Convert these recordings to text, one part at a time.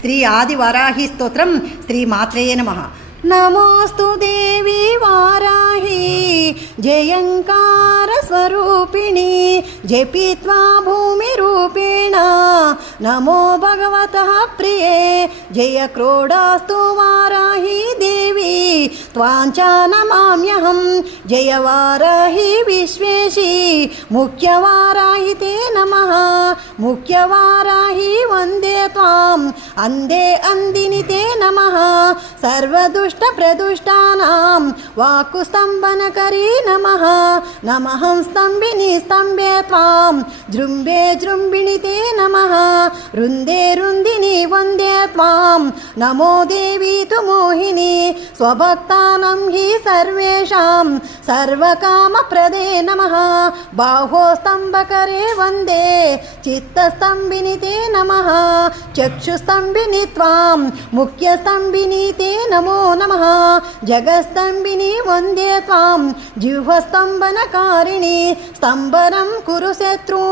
శ్రీ ఆది వారాహి స్తోత్రం శ్రీ మాత్రేయ నమ. నమోస్తు దేవి వారాహి జయంకార స్వరూపిణి జపిత్వా భూమి రూపేణ. నమో భగవత ప్రియే జయ క్రోడాస్తు వారాహి దేవి त्वाञ्चा नमाम्यहं जयवाराहि विश्वेशी, मुख्यवाराहि ते नमः। मुख्यवाराहि वंदे त्वाम्। अन्दे अन्दिनि ते नमः। सर्वदुष्टप्रदुष्टानां वाकुस्तम्भनकरी नमः। नमहं स्तम्भिनि स्तम्भे त्वां जृम्बे जृम्बिणि ते नमः। रुन्दे रुन्दिनि రుందే రుందిని వందే త్వాం నమో దేవీ తు మోహిని స్వభక్తానం హి సర్వేషాం సర్వకామప్రదే నమ బాహో స్తంభకరే వందే చిత్తస్తంభిని తే నమ చక్షుస్తంభిని త్వాం ముఖ్యస్తంభిని తే నమో నమ జగస్తంభిని వందే త్వాం జిహ్వస్తంభనకారిణి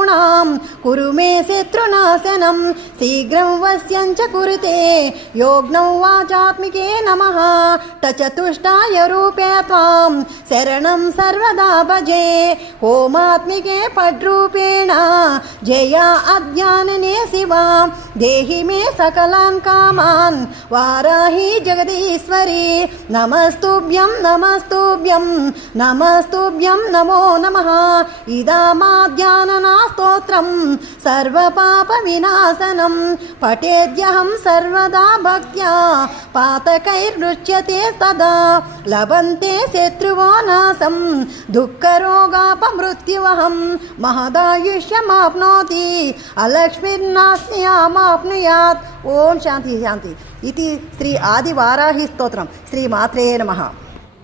शत्रूणां कुरु मे शत्रुनाशनं शीघ्रं वश्यं च कुरुते। योग्नौ वाचात्मिके नमः। टचतुष्टाय रूपे त्वां शरणं सर्वदा भजे। होमात्मिके पड्रूपेण जया अज्ञानने शिवा। देहि मे सकलान् कामान्। वाराहि जगदीश्वरी। नमस्तुभ्यं नमस्तुभ्यं। नमस्तुभ्यं नमो नमः। इदा इदामाद्याननास्तु నమ ఇదామాధ్యాననా స్తోత్రం సర్వపాప వినాశనం పఠేద్యహం సర్వదా భక్త్యా పాతకైర్నృచ్యతే తదా లభంతే శత్రువో నాశం దుఃఖరోగాపమృత్యువహం మహదాయుష్యమాప్నోతి అలక్ష్మిర్నాస్మ్యామాప్నుయాత్ ఓం శాంతి శాంతి ఇది శ్రీ ఆది వారాహి స్తోత్రం శ్రీ మాత్రే నమః